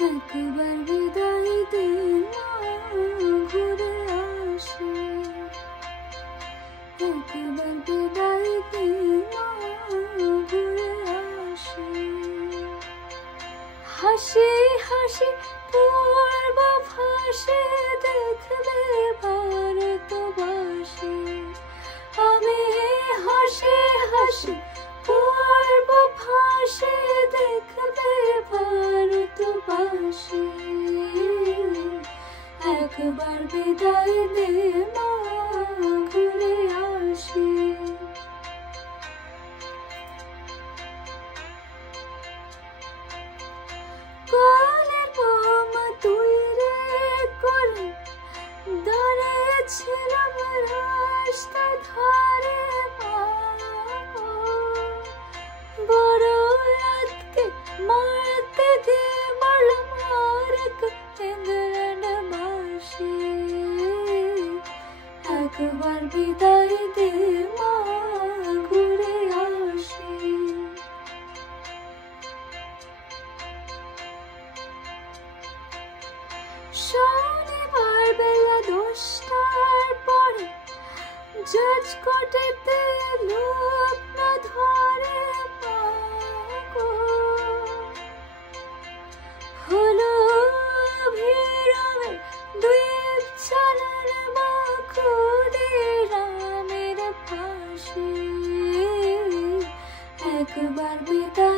একবার বিদায় দে মা, ঘুরে আসি। একবার বিদায় দে মা, ঘুরে আসি। হাসি হাসি পূর্ব ফাঁসে দেখবে ভারতবাসী। আমি হাসি হাসি পূর্ব ফাঁসে দেখবে ভারতবাসী। একবার বিদায় দে মা, ঘুরে আসি। কালের মামা তুই রে করে দাঁড়িয়েছিলাম রাস্তা ধারে মা, বড় রাতকে মারতে গিয়ে মারলাম আরেক ইন্দ্রন বাসি। একবার বিদায় দে মা, ঘুরে আসি। শনিবার বেলা 10টার পরে জজ কোর্টেতে লোক না ধরে মা গো। হলো অভিরামের দুই চালার মা, ক্ষুদিরামের ফাঁসি। একবার বিদায়